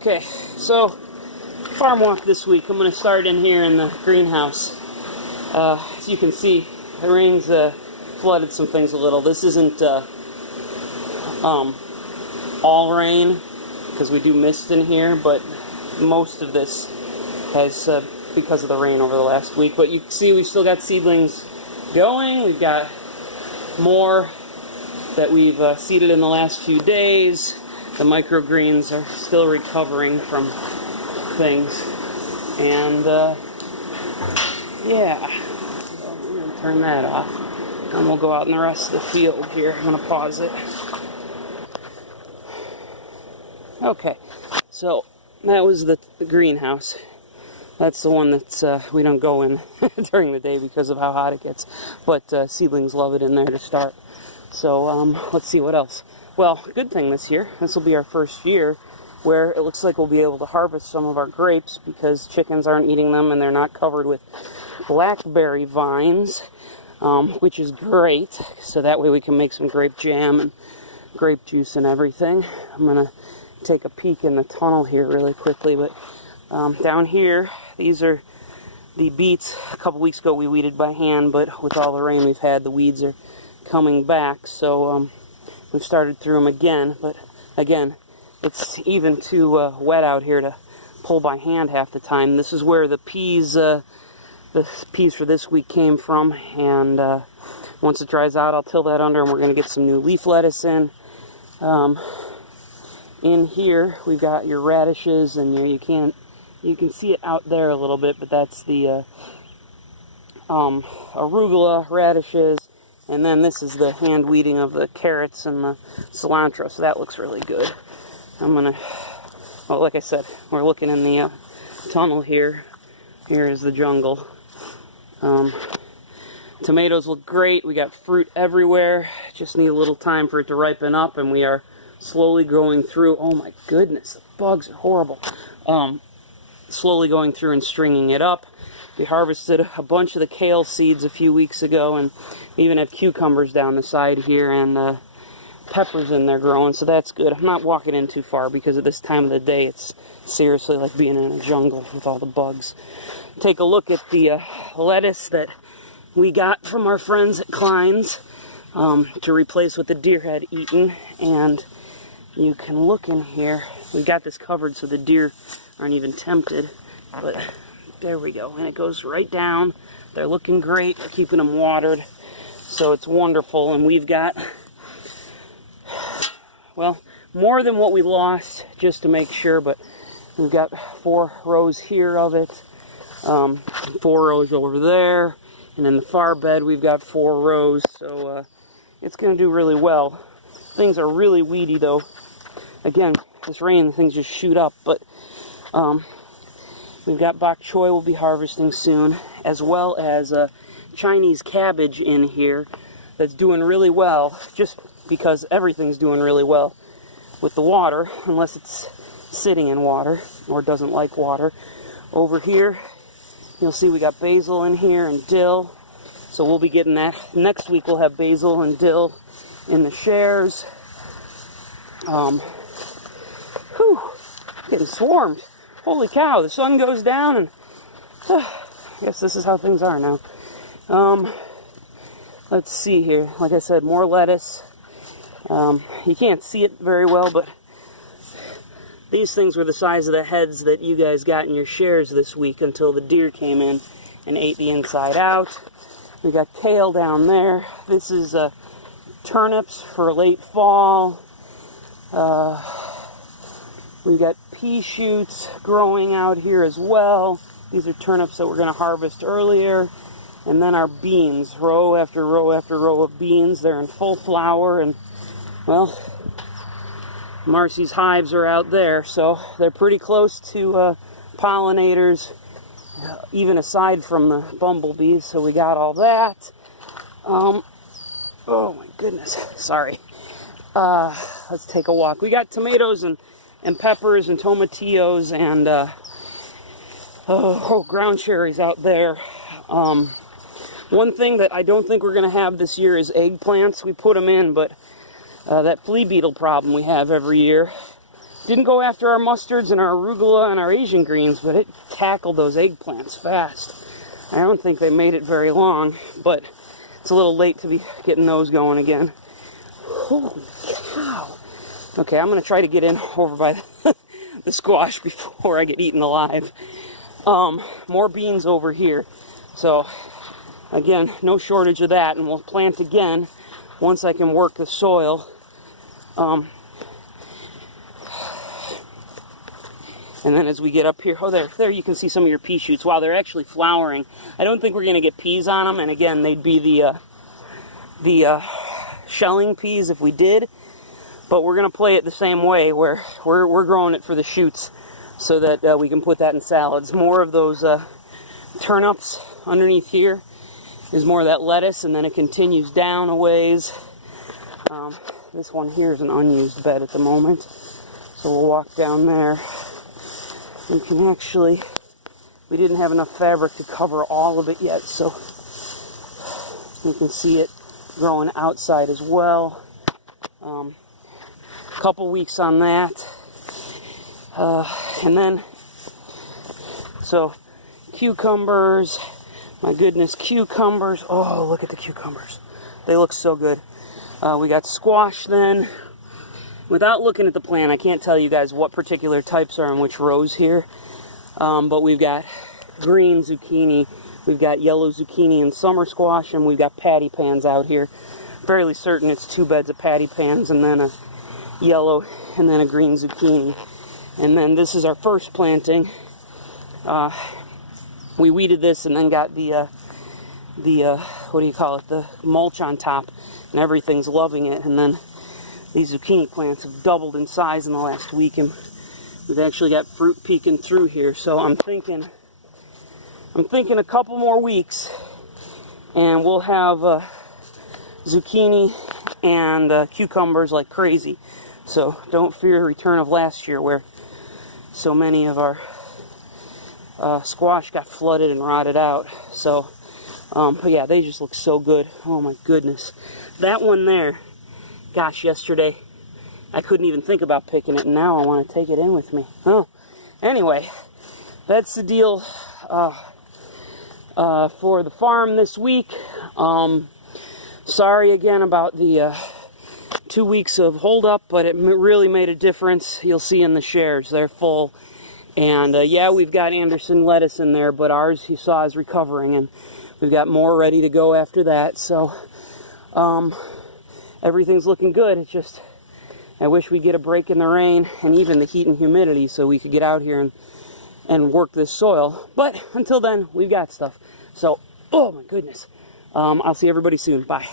Okay, so farm walk this week. I'm going to start in here in the greenhouse. As you can see, the rain's flooded some things a little. This isn't all rain, because we do mist in here, but most of this has because of the rain over the last week. But you can see we've still got seedlings going. We've got more that we've seeded in the last few days. The microgreens are still recovering from things. And yeah, so I'm going to turn that off. And we'll go out in the rest of the field here. I'm going to pause it. Okay, so that was the greenhouse. That's the one that we don't go in during the day because of how hot it gets. But seedlings love it in there to start. So let's see what else. Well, good thing this year, this will be our first year where it looks like we'll be able to harvest some of our grapes because chickens aren't eating them and they're not covered with blackberry vines, which is great. So that way we can make some grape jam and grape juice and everything. I'm going to take a peek in the tunnel here really quickly, but down here, these are the beets. A couple weeks ago we weeded by hand, but with all the rain we've had, the weeds are coming back, so we've started through them again, but again, it's even too wet out here to pull by hand half the time. This is where the peas for this week came from, and once it dries out, I'll till that under, and we're going to get some new leaf lettuce in. In here, we've got your radishes, and you can see it out there a little bit, but that's the arugula radishes. And then this is the hand weeding of the carrots and the cilantro, so that looks really good. Well, like I said, we're looking in the tunnel here. Here is the jungle. Tomatoes look great. We got fruit everywhere. Just need a little time for it to ripen up, and we are slowly going through. Oh my goodness, the bugs are horrible. Slowly going through and stringing it up. We harvested a bunch of the kale seeds a few weeks ago, and we even have cucumbers down the side here, and peppers in there growing, so that's good. I'm not walking in too far because at this time of the day it's seriously like being in a jungle with all the bugs. Take a look at the lettuce that we got from our friends at Klein's to replace what the deer had eaten, and you can look in here. We got this covered so the deer aren't even tempted, but there we go, and it goes right down. They're looking great. We're keeping them watered, so it's wonderful. And we've got, well, more than what we lost, just to make sure, but we've got 4 rows here of it, 4 rows over there, and in the far bed we've got 4 rows, so it's going to do really well. Things are really weedy, though. Again, this rain, things just shoot up, but we've got bok choy we'll be harvesting soon, as well as Chinese cabbage in here that's doing really well, just because everything's doing really well with the water, unless it's sitting in water or doesn't like water. Over here, you'll see we got basil in here and dill, so we'll be getting that. Next week we'll have basil and dill in the shares. Getting swarmed. Holy cow, the sun goes down, and I guess this is how things are now. Let's see here. Like I said, more lettuce. You can't see it very well, but these things were the size of the heads that you guys got in your shares this week until the deer came in and ate the inside out. We got kale down there. This is turnips for late fall. We've got pea shoots growing out here as well. These are turnips that we're going to harvest earlier. And then our beans, row after row after row of beans. They're in full flower, and, well, Marcy's hives are out there, so they're pretty close to pollinators, even aside from the bumblebees, so we got all that. Oh my goodness, sorry. Let's take a walk. We got tomatoes and peppers and tomatillos and ground cherries out there. One thing that I don't think we're going to have this year is eggplants. We put them in, but that flea beetle problem we have every year Didn't go after our mustards and our arugula and our Asian greens, but it tackled those eggplants fast. I don't think they made it very long, but it's a little late to be getting those going again. Holy cow. Okay, I'm going to try to get in over by the squash before I get eaten alive. More beans over here. So, again, no shortage of that, and we'll plant again once I can work the soil. And then as we get up here, oh, there you can see some of your pea shoots. Wow, they're actually flowering. I don't think we're going to get peas on them, and again, they'd be the shelling peas if we did. But we're going to play it the same way, where we're growing it for the shoots so that we can put that in salads. More of those turnips underneath here is more of that lettuce, and then it continues down a ways. This one here is an unused bed at the moment, so we'll walk down there. We can actually, we didn't have enough fabric to cover all of it yet, so you can see it growing outside as well. Couple weeks on that. And then, so cucumbers, my goodness, cucumbers. Oh, look at the cucumbers. They look so good. We got squash then. Without looking at the plant, I can't tell you guys what particular types are in which rows here. But we've got green zucchini, we've got yellow zucchini and summer squash, and we've got patty pans out here. Fairly certain it's 2 beds of patty pans and then a yellow and then a green zucchini. And then this is our first planting. We weeded this and then got the what do you call it, the mulch on top, and everything's loving it. And then these zucchini plants have doubled in size in the last week, and we've actually got fruit peeking through here. So I'm thinking a couple more weeks and we'll have zucchini and cucumbers like crazy. So don't fear a return of last year where so many of our squash got flooded and rotted out. So, but yeah, they just look so good. Oh my goodness. That one there, gosh, yesterday I couldn't even think about picking it, and now I want to take it in with me. Oh, anyway, that's the deal for the farm this week. Sorry again about the 2 weeks of holdup, but it really made a difference. You'll see in the shares, they're full. And yeah, we've got Anderson lettuce in there, but ours, you saw, is recovering, and we've got more ready to go after that. So everything's looking good. It's just, I wish we'd get a break in the rain and even the heat and humidity so we could get out here and work this soil. But until then, we've got stuff. So, oh my goodness. I'll see everybody soon. Bye.